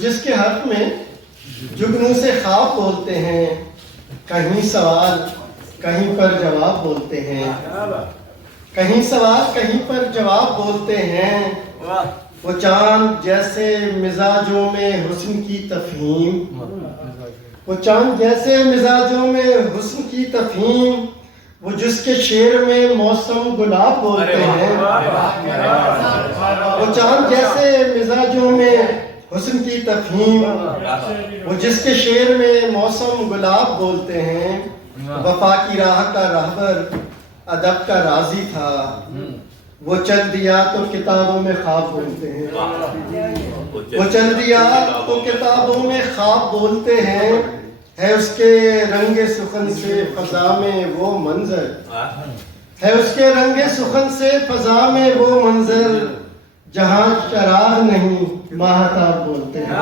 جس کے حق میں جگنوں سے خواب بولتے ہیں، کہیں سوال کہیں پر جواب بولتے ہیں، کہیں سوال کہیں پر جواب بولتے ہیں۔ وہ چاند جیسے مزاجوں میں حسن کی تفہیم، وہ چاند جیسے مزاجوں میں حسن کی تفہیم، وہ جس کے شعر میں موسم گلاب بولتے ہیں۔ وہ چاند جیسے مزاجوں میں حسن کی تفہیم، وہ جس کے شعر میں موسم گلاب بولتے ہیں۔ وفا کی راہ کا رہبر ادب کا راضی تھا، وہ چل دیا تو کتابوں میں خواب بولتے ہیں۔ وہ چل دیا تو کتابوں میں خواب بولتے ہیں، ہے اس کے رنگ سخن سے فضا میں وہ منظر، ہے اس کے رنگ سخن سے فضا میں وہ منظر، جہاں چراغ نہیں ماہتاب بولتے ہیں۔